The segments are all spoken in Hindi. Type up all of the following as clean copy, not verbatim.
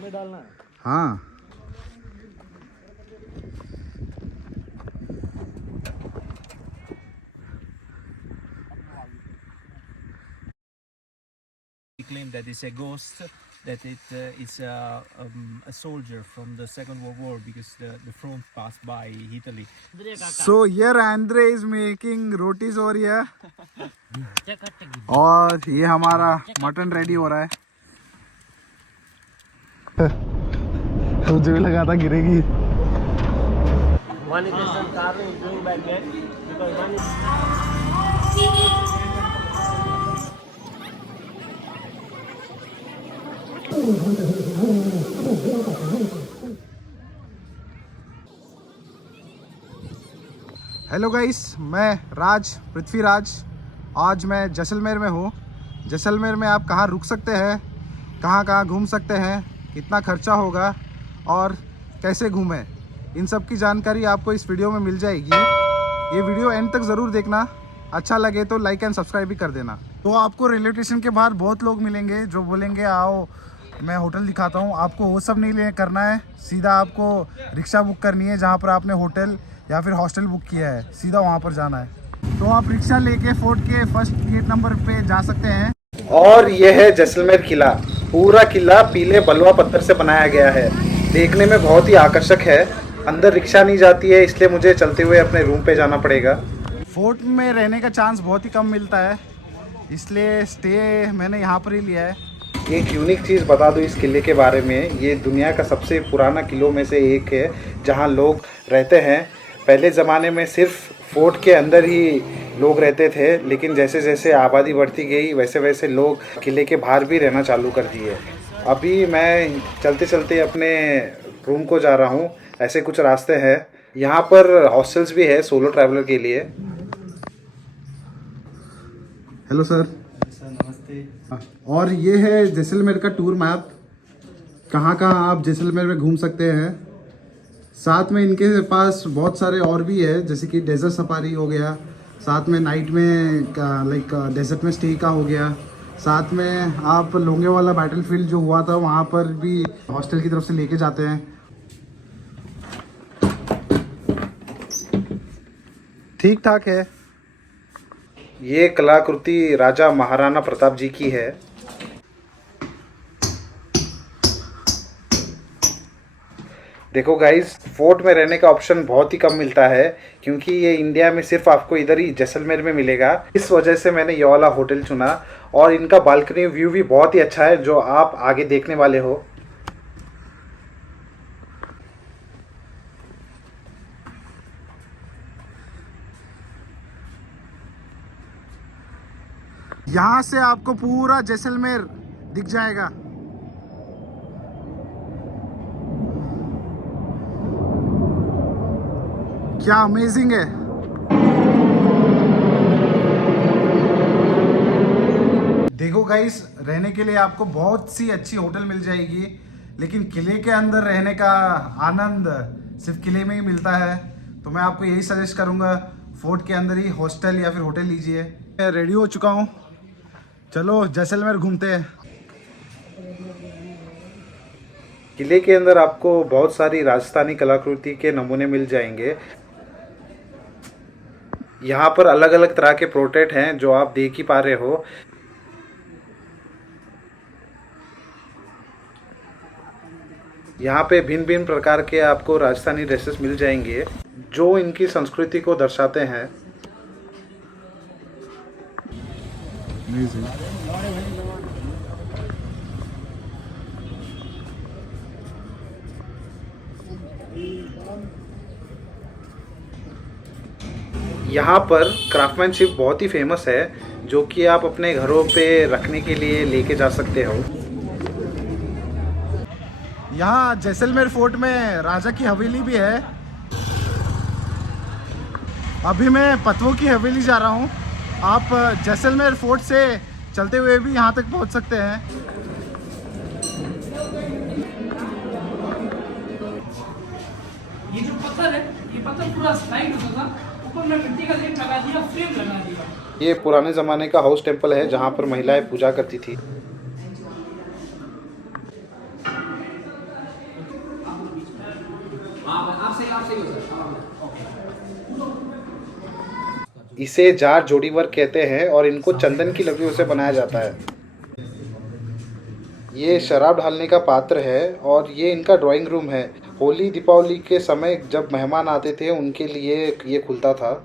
में डालना है। हाँ Claim that it's a ghost, that it's a soldier from the Second World War because the front passed by Italy. So here Andre is making rotis over here और ये हमारा मटन रेडी हो रहा है। मुझे भी लगा था गिरेगी। One is carving is doing like that because one is hello guys, मैं पृथ्वीराज। आज मैं जैसलमेर में हूँ। जैसलमेर में आप कहाँ रुक सकते हैं, कहाँ घूम सकते हैं, कितना खर्चा होगा और कैसे घूमें, इन सब की जानकारी आपको इस वीडियो में मिल जाएगी। ये वीडियो एंड तक ज़रूर देखना। अच्छा लगे तो लाइक एंड सब्सक्राइब भी कर देना। तो आपको रेलवे स्टेशन के बाहर बहुत लोग मिलेंगे जो बोलेंगे आओ मैं होटल दिखाता हूँ। आपको वो सब नहीं करना है, सीधा आपको रिक्शा बुक करनी है जहाँ पर आपने होटल या फिर हॉस्टल बुक किया है, सीधा वहाँ पर जाना है। तो आप रिक्शा लेके फोर्ट के फर्स्ट गेट नंबर पे जा सकते हैं। और यह है जैसलमेर किला। पूरा किला पीले बलुआ पत्थर से बनाया गया है, देखने में बहुत ही आकर्षक है। अंदर रिक्शा नहीं जाती है, इसलिए मुझे चलते हुए अपने रूम पे जाना पड़ेगा। फोर्ट में रहने का चांस बहुत ही कम मिलता है, इसलिए स्टे मैंने यहाँ पर ही लिया है। एक यूनिक चीज़ बता दूँ इस किले के बारे में, ये दुनिया का सबसे पुराना किलों में से एक है जहाँ लोग रहते हैं। पहले ज़माने में सिर्फ फोर्ट के अंदर ही लोग रहते थे, लेकिन जैसे जैसे आबादी बढ़ती गई वैसे वैसे लोग किले के बाहर भी रहना चालू कर दिए। अभी मैं चलते चलते अपने रूम को जा रहा हूँ। ऐसे कुछ रास्ते हैं, यहाँ पर हॉस्टल्स भी है सोलो ट्रैवलर के लिए। Hello sir. नमस्ते। और ये है जैसलमेर का टूर मैप, कहाँ आप जैसलमेर में घूम सकते हैं। साथ में इनके पास बहुत सारे और भी है, जैसे कि डेजर्ट सफारी हो गया, साथ में नाइट में लाइक डेजर्ट में स्टे का हो गया, साथ में आप लोंगे वाला बैटलफील्ड जो हुआ था वहाँ पर भी हॉस्टल की तरफ से लेके जाते हैं। ठीक ठाक है। ये कलाकृति राजा महाराणा प्रताप जी की है। देखो गाइस, फोर्ट में रहने का ऑप्शन बहुत ही कम मिलता है, क्योंकि ये इंडिया में सिर्फ आपको इधर ही जैसलमेर में मिलेगा। इस वजह से मैंने ये वाला होटल चुना और इनका बालकनी व्यू भी बहुत ही अच्छा है जो आप आगे देखने वाले हो। यहाँ से आपको पूरा जैसलमेर दिख जाएगा। क्या अमेजिंग है। देखो गाइस, रहने के लिए आपको बहुत सी अच्छी होटल मिल जाएगी, लेकिन किले के अंदर रहने का आनंद सिर्फ किले में ही मिलता है। तो मैं आपको यही सजेस्ट करूंगा, फोर्ट के अंदर ही हॉस्टल या फिर होटल लीजिए। मैं रेडी हो चुका हूँ, चलो जैसलमेर घूमते हैं। किले के अंदर आपको बहुत सारी राजस्थानी कलाकृति के नमूने मिल जाएंगे। यहाँ पर अलग अलग तरह के पोर्ट्रेट हैं जो आप देख ही पा रहे हो। यहाँ पे भिन्न भिन्न प्रकार के आपको राजस्थानी ड्रेसेस मिल जाएंगे जो इनकी संस्कृति को दर्शाते हैं। यहाँ पर क्राफ्टमैनशिप बहुत ही फेमस है, जो कि आप अपने घरों पे रखने के लिए लेके जा सकते हो। यहाँ जैसलमेर फोर्ट में राजा की हवेली भी है। अभी मैं पतवों की हवेली जा रहा हूँ। आप जैसलमेर फोर्ट से चलते हुए भी यहाँ तक पहुँच सकते हैं। ये जो पत्थर है, ये पत्थर पूरा स्लाइड होता था, ऊपर में मिट्टी का लेप लगा दिया, फ्रेम लगा दिया। ये पुराने ज़माने का हाउस टेम्पल है जहाँ पर महिलाएं पूजा करती थी। इसे जार जोड़ी वर्क कहते हैं और इनको चंदन की लकड़ियों से बनाया जाता है। ये शराब ढालने का पात्र है और ये इनका ड्राइंग रूम है। होली दीपावली के समय जब मेहमान आते थे उनके लिए ये खुलता था।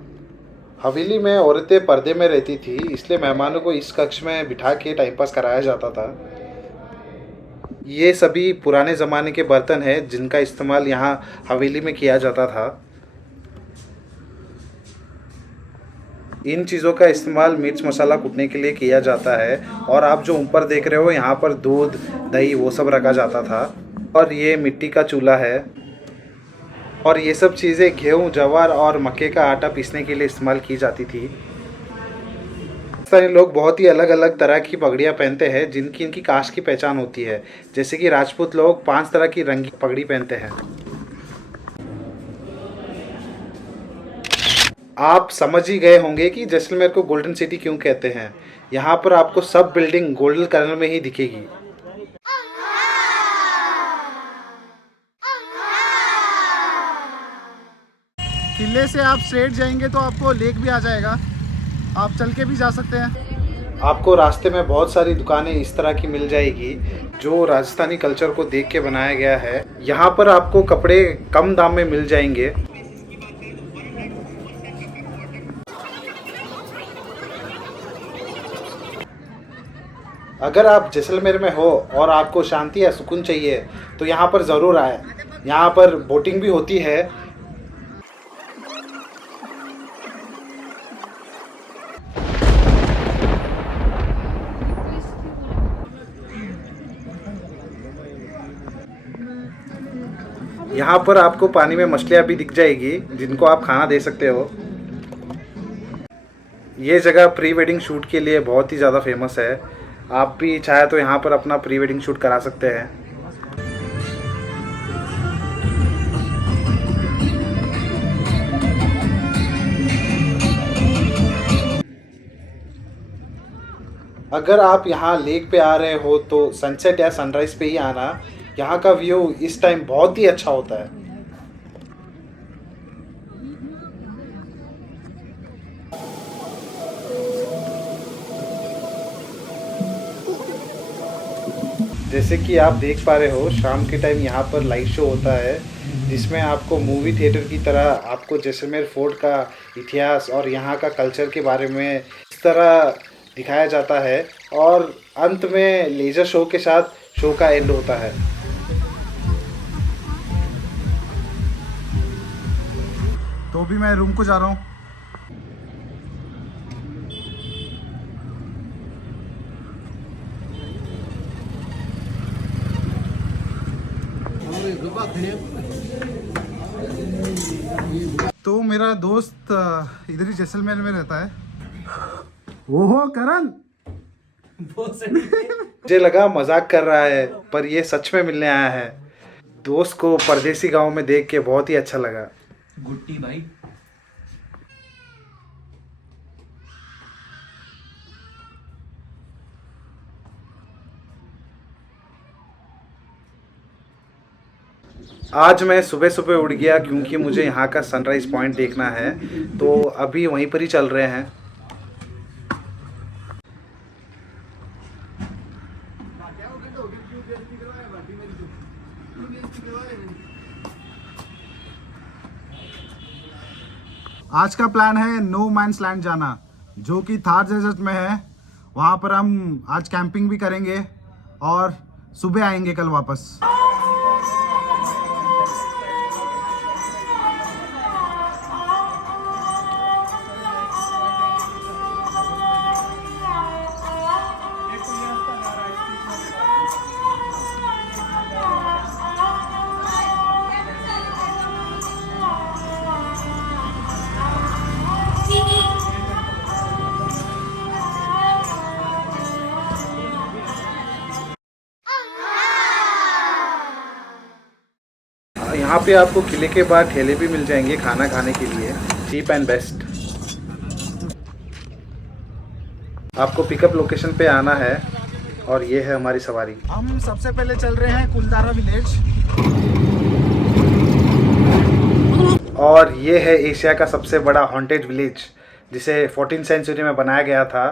हवेली में औरतें पर्दे में रहती थी, इसलिए मेहमानों को इस कक्ष में बिठा के टाइम पास कराया जाता था। ये सभी पुराने ज़माने के बर्तन हैं जिनका इस्तेमाल यहाँ हवेली में किया जाता था। इन चीज़ों का इस्तेमाल मिर्च मसाला कूटने के लिए किया जाता है। और आप जो ऊपर देख रहे हो यहाँ पर दूध दही वो सब रखा जाता था। और ये मिट्टी का चूल्हा है और ये सब चीज़ें गेहूँ जवार और मक्के का आटा पीसने के लिए इस्तेमाल की जाती थी। राजस्थानी लोग बहुत ही अलग अलग तरह की पगड़ियाँ पहनते हैं जिनकी इनकी कास्ट की पहचान होती है। जैसे कि राजपूत लोग 5 तरह की रंगी पगड़ी पहनते हैं। आप समझ ही गए होंगे कि जैसलमेर को गोल्डन सिटी क्यों कहते हैं। यहाँ पर आपको सब बिल्डिंग गोल्डन कलर में ही दिखेगी। किले से आप स्ट्रेट जाएंगे तो आपको लेक भी आ जाएगा, आप चल के भी जा सकते हैं। आपको रास्ते में बहुत सारी दुकानें इस तरह की मिल जाएगी जो राजस्थानी कल्चर को देख के बनाया गया है। यहाँ पर आपको कपड़े कम दाम में मिल जाएंगे। अगर आप जैसलमेर में हो और आपको शांति या सुकून चाहिए तो यहाँ पर ज़रूर आए। यहाँ पर बोटिंग भी होती है। यहाँ पर आपको पानी में मछलियाँ भी दिख जाएगी जिनको आप खाना दे सकते हो। ये जगह प्री वेडिंग शूट के लिए बहुत ही ज़्यादा फेमस है। आप भी चाहे तो यहाँ पर अपना प्री वेडिंग शूट करा सकते हैं। अगर आप यहाँ लेक पे आ रहे हो तो सनसेट या सनराइज़ पे ही आना। यहाँ का व्यू इस टाइम बहुत ही अच्छा होता है। जैसे कि आप देख पा रहे हो शाम के टाइम यहाँ पर लाइट शो होता है जिसमें आपको मूवी थिएटर की तरह आपको जैसलमेर फोर्ट का इतिहास और यहाँ का कल्चर के बारे में इस तरह दिखाया जाता है। और अंत में लेज़र शो के साथ शो का एंड होता है। तो भी मैं रूम को जा रहा हूँ। तो मेरा दोस्त इधर ही जैसलमेर में रहता है। ओहो करण मुझे लगा मजाक कर रहा है पर ये सच में मिलने आया है। दोस्त को परदेसी गांव में देख के बहुत ही अच्छा लगा। गुट्टी भाई आज मैं सुबह सुबह उठ गया क्योंकि मुझे यहाँ का सनराइज पॉइंट देखना है। तो अभी वहीं पर ही चल रहे हैं। आज का प्लान है नो मैंस लैंड जाना, जो कि थार डेजर्ट में है। वहाँ पर हम आज कैंपिंग भी करेंगे और सुबह आएंगे कल वापस। यहाँ पे आपको किले के बाहर ठेले भी मिल जाएंगे खाना खाने के लिए, चीप एंड बेस्ट। आपको पिकअप लोकेशन पे आना है और ये है हमारी सवारी। हम सबसे पहले चल रहे हैं कुलदारा विलेज। और ये है एशिया का सबसे बड़ा हॉन्टेड विलेज, जिसे 14th सेंचुरी में बनाया गया था।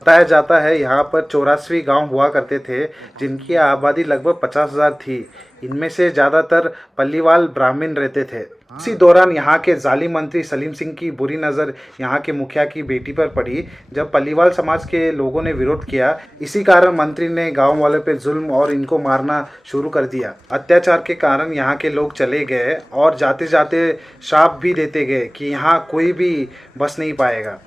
बताया जाता है यहाँ पर 84 गांव हुआ करते थे, जिनकी आबादी लगभग 50,000 थी। इनमें से ज़्यादातर पल्लीवाल ब्राह्मण रहते थे। इसी दौरान यहाँ के जालिम मंत्री सलीम सिंह की बुरी नज़र यहाँ के मुखिया की बेटी पर पड़ी, जब पल्लीवाल समाज के लोगों ने विरोध किया। इसी कारण मंत्री ने गांव वालों पे जुल्म और इनको मारना शुरू कर दिया। अत्याचार के कारण यहाँ के लोग चले गए और जाते जाते श्राप भी देते गए कि यहाँ कोई भी बस नहीं पाएगा।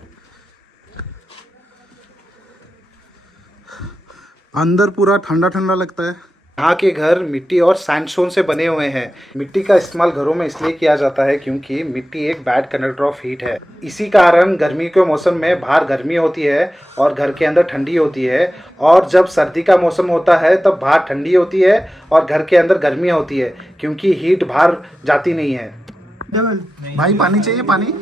अंदर पूरा ठंडा ठंडा लगता है। यहाँ के घर मिट्टी और सैंडस्टोन से बने हुए हैं। मिट्टी का इस्तेमाल घरों में इसलिए किया जाता है क्योंकि मिट्टी एक बैड कंडक्टर ऑफ हीट है। इसी कारण गर्मी के मौसम में बाहर गर्मी होती है और घर के अंदर ठंडी होती है, और जब सर्दी का मौसम होता है तब बाहर ठंडी होती है और घर के अंदर गर्मी होती है, क्योंकि हीट बाहर जाती नहीं है। भाई पानी चाहिए? पानी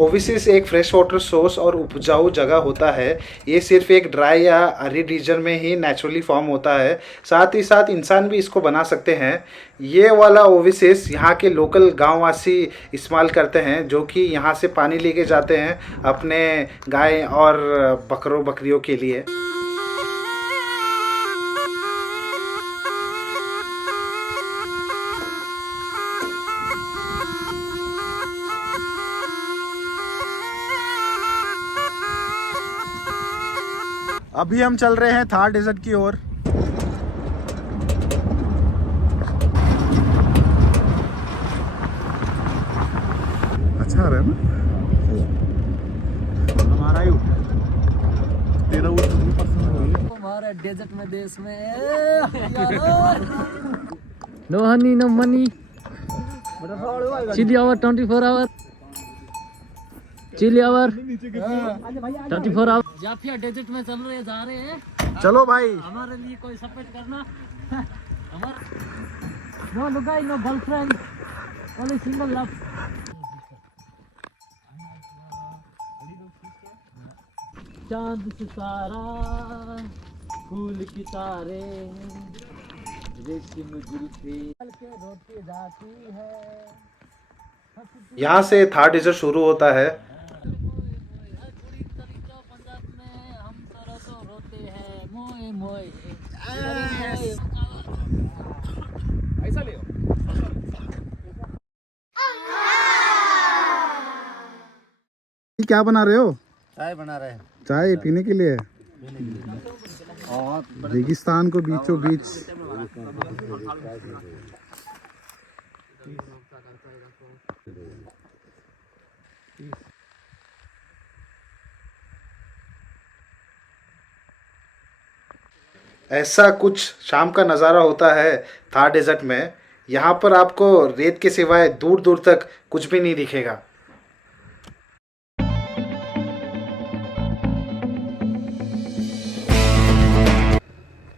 ओविसिस एक फ्रेश वाटर सोर्स और उपजाऊ जगह होता है। ये सिर्फ एक ड्राई या अरिड रीजन में ही नेचुरली फॉर्म होता है। साथ ही साथ इंसान भी इसको बना सकते हैं। ये वाला ओविसिस यहाँ के लोकल गांववासी इस्तेमाल करते हैं, जो कि यहाँ से पानी लेके जाते हैं अपने गाय और बकरियों के लिए। अभी हम चल रहे हैं थार डेजर्ट की ओर। अच्छा आ रहा है ना? हमारा ही तेरा वो हमारे डेजर्ट में देश में no honey no money, chilly hour 24 hour, chilly hour 24 hour. जाफिया डेजर्ट में चल रहे जा रहे हैं। चलो भाई, हमारे लिए कोई सपोर्ट करना। हमारा नो लुगाई no girlfriend, only single love. चांद सितारा फूल की तारे रेशम जुल्फी के रोटी जाती है। यहाँ से थार डेजर्ट शुरू होता है। क्या बना रहे हो? चाय बना रहे हैं। चाय पीने के लिए? रेगिस्तान को बीचों बीच। ऐसा कुछ शाम का नज़ारा होता है थार डेजर्ट में। यहाँ पर आपको रेत के सिवाय दूर दूर तक कुछ भी नहीं दिखेगा।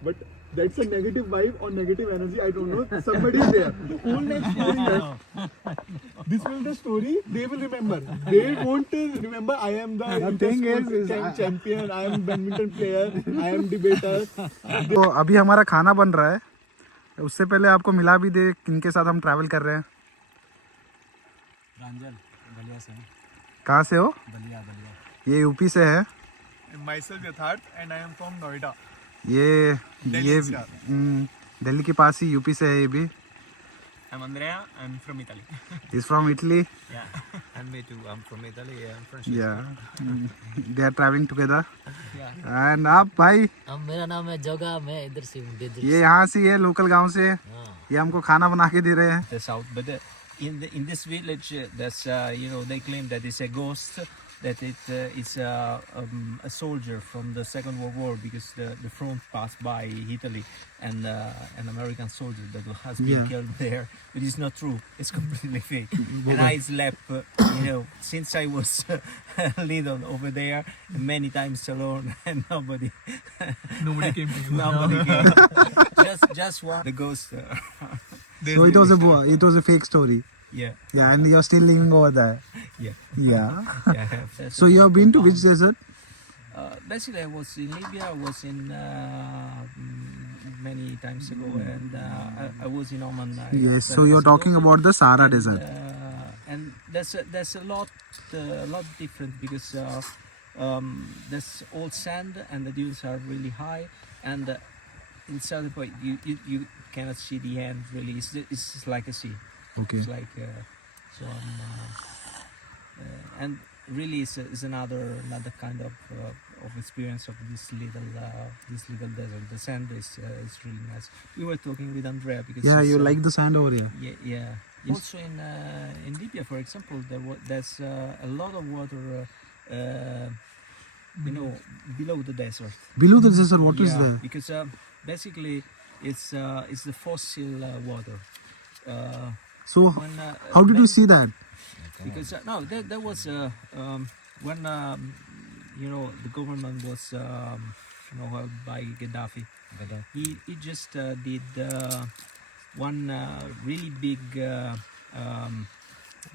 But that's a negative vibe or negative energy. I don't know. Somebody is there. Who next story that this will the story they will remember. They won't remember. I am the thing is champion. I am badminton player. I am debater. तो अभी हमारा खाना बन रहा है। उससे पहले आपको मिला भी दे किनके साथ हम ट्रैवल कर रहे हैं। बलिया से। कहाँ से हो? बलिया। ये यूपी से है। Myself Yatharth and I am from Noida. ये दिल्ली के पास ही यूपी से है। ये भी I'm Andrea. I'm from Italy. Is from Italy. Yeah. And me too. I'm from Italy. I'm from. या they are travelling together. And आप भाई? मेरा नाम है जोगा, मैं इधर से हूँ डेजर्ट। ये यहाँ से है, लोकल गांव से। ये हमको खाना बना के दे रहे हैं। The south, but in this village, there's they claim that it's a ghost that it is a soldier from the Second World War, because the front passed by Italy, and an American soldier that has been Yeah. killed there. It is not true. It's completely fake. And I slept, since I was little over there, many times alone, and nobody came to you. nobody came. Just one. The ghost. So it was a fake story. Yeah. Yeah, and you're still living over there. Yeah. Yeah. Yeah, I have. So you have been to which desert? Basically, I was in Libya. I was in many times ago, and I was in Oman. Yes. So you're talking about the Sahara Desert. And there's a lot different, because there's all sand and the dunes are really high, and in certain point you cannot see the end really. It's like a sea. Okay. It's like and really it's another kind of experience of this little desert. The sand is really nice. We were talking with Andrea because Yeah, it's, you like the sand over here. yeah. Also in Libya, for example, there's a lot of water, below the desert. Below the desert, what is Yeah, there? because basically it's the fossil water. So When, how did you when- see that? Because no, that was when the government was held by Gaddafi. He just did one really big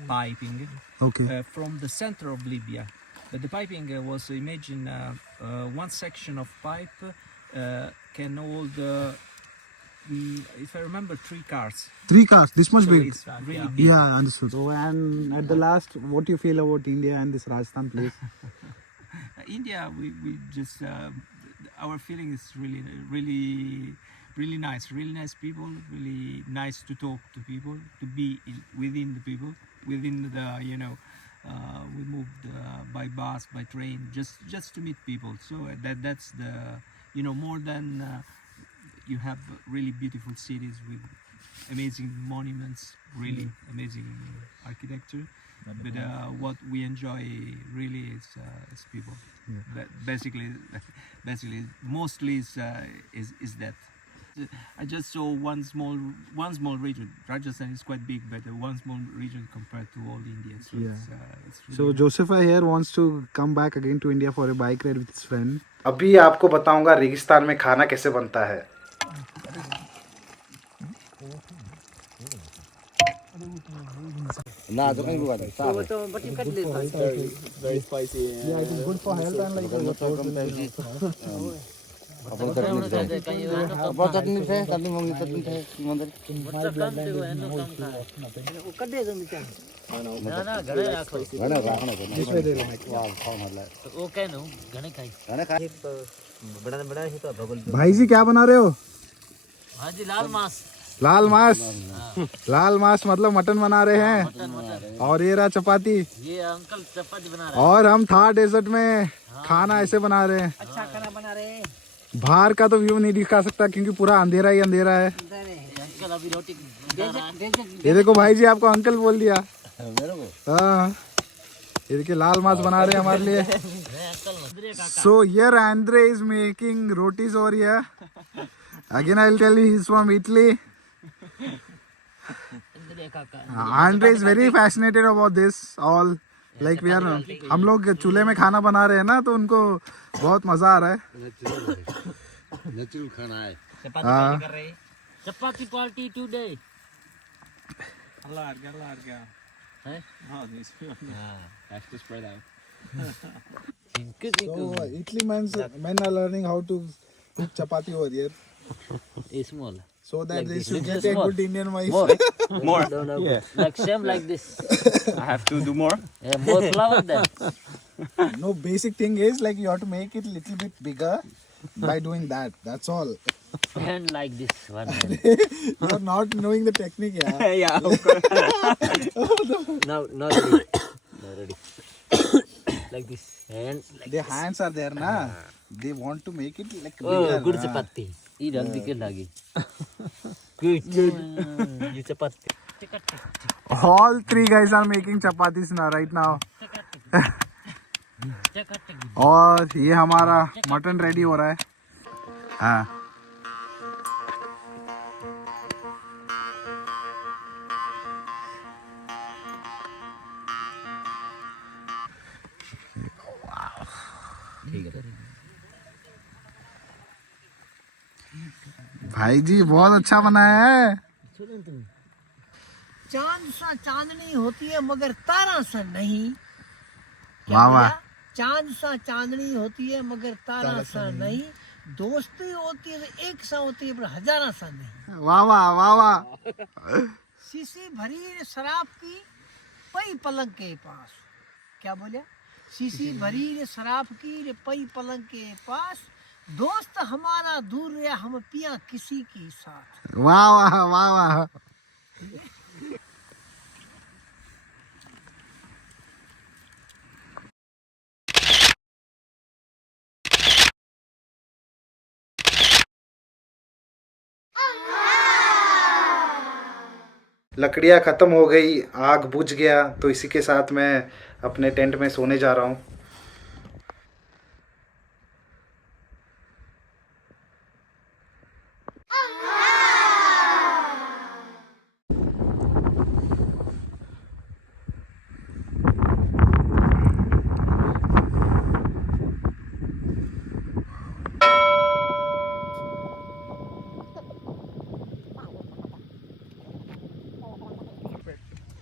piping Okay. from the center of Libya. But the piping was, imagine, one section of pipe can hold, if I remember, 3 cars. 3 cars, this much So big. it's really big. Yeah, understood. So, and at the last, what do you feel about India and this Rajasthan place? India, we just our feeling is really nice, really nice people, really nice to talk to people, to be within the people, within the we moved by bus, by train, just to meet people. So that's the more than you have really beautiful cities with amazing monuments, really amazing architecture. But what we enjoy really is people. But basically, mostly is that. I just saw one small region. Rajasthan is quite big, but one small region compared to all India. So Yeah. it's really So Josepha here wants to come back again to India for a bike ride with his friend. अभी आपको बताऊंगा रेगिस्तान में खाना कैसे बनता है. Very spicy. Yeah, it is good for health and like भाई जी क्या बना रहे हो? हाजी लाल मांस लाल मांस. लाल मांस मतलब मटन बना रहे हैं. और ये रहा चपाती. ये अंकल चपाती बना रहा और हम थार डेजर्ट में खाना ऐसे बना रहे हैं. अच्छा खाना बना रहे हैं बाहर का तो व्यू नहीं दिखा सकता क्योंकि पूरा अंधेरा ही अंधेरा है. अंकल अभी रोटी बना रहा है। ये देखो भाई जी आपको अंकल बोल दिया. हाँ, ये देखिए लाल मांस बना रहे हैं हमारे लिए. So here Andre is making rotis over here. Again I'll tell you he's from Italy. Andre is very fascinated about this all. Like we are, हम लोग चूल्हे में खाना बना रहे हैं ना तो उनको बहुत मजा आ रहा है. नेचुरल खाना है. हाँ. चपाती पार्टी टुडे larga. है Oh, this Has to spread out. So Italy men are learning how to cook chapati over here, small so that they this. should Just get a small. good Indian wife. More. yeah like same like this I have to do more. yeah, more flour then No, basic thing is like you have to make it little bit bigger by doing that. That's all. and like this one hand. You are not knowing the technique, yeah. Yeah. now ready like this and like Their hands are there, na. They want to make it like oh bigger. good na. चपाती ये रंग दिखे लगी good ये चपाती All 3 guys are making chapatis now right now. और ये हमारा मटन रेडी हो रहा है। हाँ भाई जी बहुत अच्छा बनाया है। चांद सा चांदनी होती है मगर तारा सा नहीं। क्या वाह वाह। बोला? चांद सा चांदनी होती है मगर तारा सा नहीं। दोस्ती होती है तो एक सा होती है पर हजारा सा नहीं। वाह वाह वाह वाह। शीशी भरी शराब की पई पलंग के पास। क्या बोले? शीशी भरी शराब की पई पलंग के पास। दोस्त हमारा दूर रहा हम पिया किसी के साथ। वाह वाह वाह वाह। लकड़ियाँ ख़त्म हो गई, आग बुझ गया, तो इसी के साथ मैं अपने टेंट में सोने जा रहा हूँ।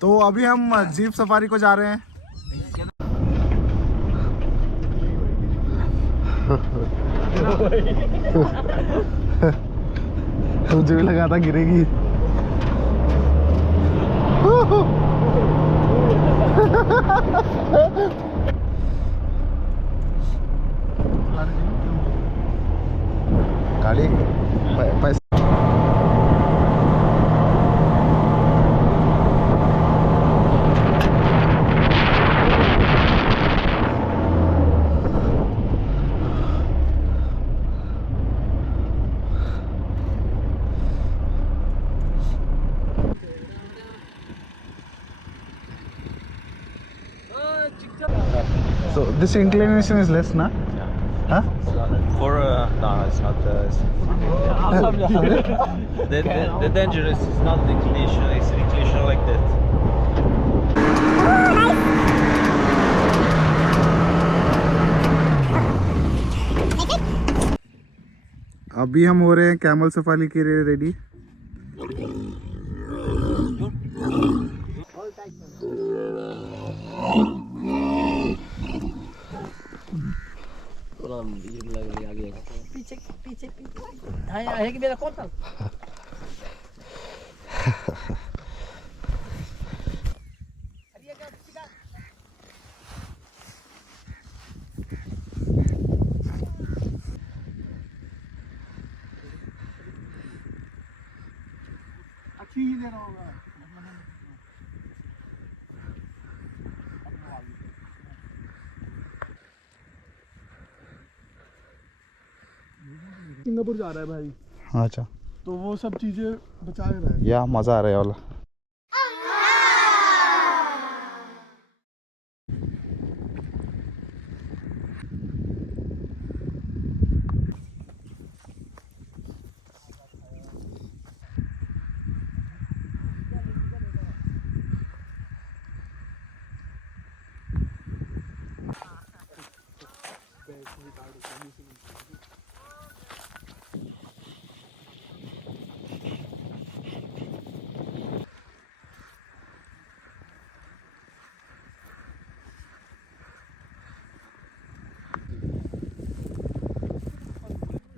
तो अभी हम जीप सफारी को जा रहे हैं। मुझे भी लगा था गिरेगी। गाड़ी पैसा So this inclination is less, na? Huh? For no, it's not. The dangerous is not the inclination; it's the inclination like that. अभी हम हो रहे हैं कैमल सफारी के लिए रेडी। पीछे पीछे पीछे है कि मेरा कौन था? अच्छी ही ले रहा होगा। सिंगापुर जा रहा है भाई, अच्छा तो वो सब चीजें बचा के रहा है। या मजा आ रहा है वाला।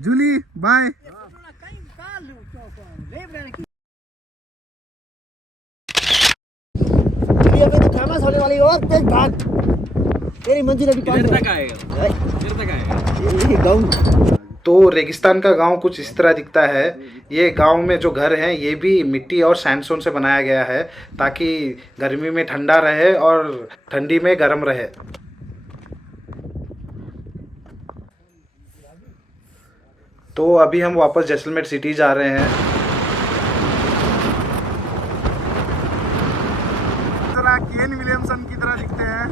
जूली बाय। अभी तो फेमस होने वाली और तेज भाग। तेरी मंजिल अभी पास तक आएगा, देर तक आएगा। है। गाँव तो रेगिस्तान का गांव कुछ इस तरह दिखता है। ये गांव में जो घर हैं ये भी मिट्टी और सैंडस्टोन से बनाया गया है ताकि गर्मी में ठंडा रहे और ठंडी में गर्म रहे। तो अभी हम वापस जैसलमेर सिटी जा रहे हैं। जरा केन विलियमसन की तरह दिखते हैं।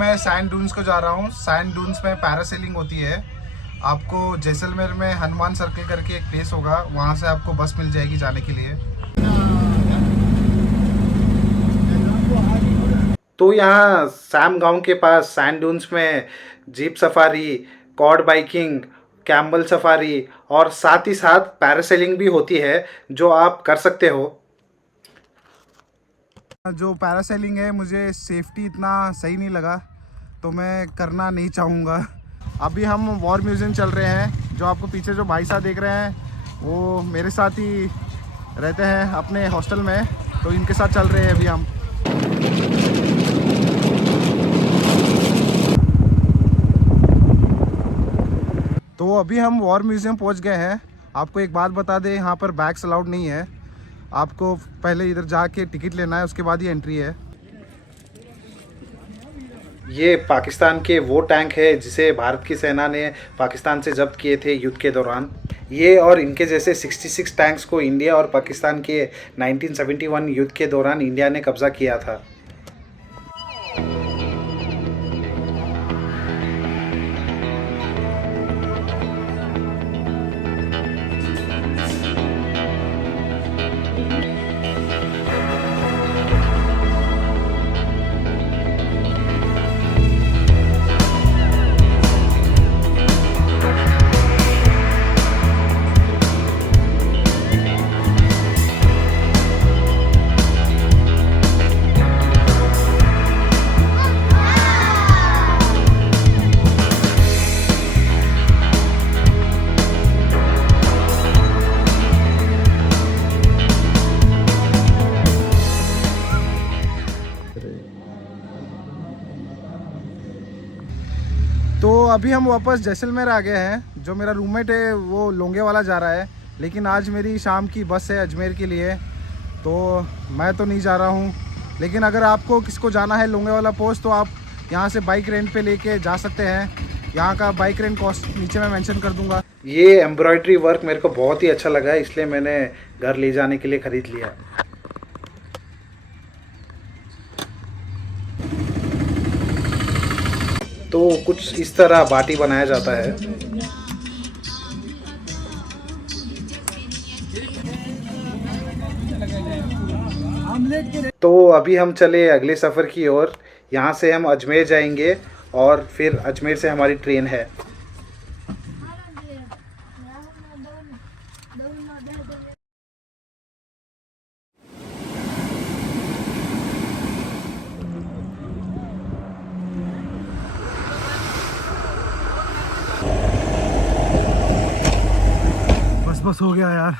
मैं सैंड डून्स को जा रहा हूँ। सैंड डून्स में पैरासेलिंग होती है। आपको जैसलमेर में हनुमान सर्कल करके एक प्लेस होगा, वहाँ से आपको बस मिल जाएगी जाने के लिए। तो यहाँ सैम गांव के पास सैंड डून्स में jeep safari, quad biking, camel safari और साथ ही साथ पैरासेलिंग भी होती है, जो आप कर सकते हो। जो पैरासेलिंग है, मुझे सेफ्टी इतना सही नहीं लगा, तो मैं करना नहीं चाहूँगा। अभी हम वॉर म्यूज़ियम चल रहे हैं। जो आपको पीछे जो भाई साहब देख रहे हैं, वो मेरे साथ ही रहते हैं अपने हॉस्टल में, तो इनके साथ चल रहे हैं अभी हम। तो अभी हम वॉर म्यूज़ियम पहुंच गए हैं। आपको एक बात बता दें, यहाँ पर बैग्स अलाउड नहीं है। आपको पहले इधर जाके टिकट लेना है, उसके बाद ही एंट्री है। ये पाकिस्तान के वो टैंक है जिसे भारत की सेना ने पाकिस्तान से जब्त किए थे युद्ध के दौरान। ये और इनके जैसे 66 टैंक्स को इंडिया और पाकिस्तान के 1971 युद्ध के दौरान इंडिया ने कब्जा किया था। तो अभी हम वापस जैसलमेर आ गए हैं। जो मेरा रूममेट है वो लोंगे वाला जा रहा है, लेकिन आज मेरी शाम की बस है अजमेर के लिए, तो मैं तो नहीं जा रहा हूँ। लेकिन अगर आपको किसको जाना है लोंगे वाला पोस्ट, तो आप यहाँ से बाइक रेंट पे लेके जा सकते हैं। यहाँ का बाइक रेंट कॉस्ट नीचे मैं मेंशन कर दूँगा। ये एम्ब्रॉयडरी वर्क मेरे को बहुत ही अच्छा लगा, इसलिए मैंने घर ले जाने के लिए ख़रीद लिया। तो कुछ इस तरह बाटी बनाया जाता है। तो अभी हम चले अगले सफ़र की ओर। यहाँ से हम अजमेर जाएंगे और फिर अजमेर से हमारी ट्रेन है। बस हो गया यार।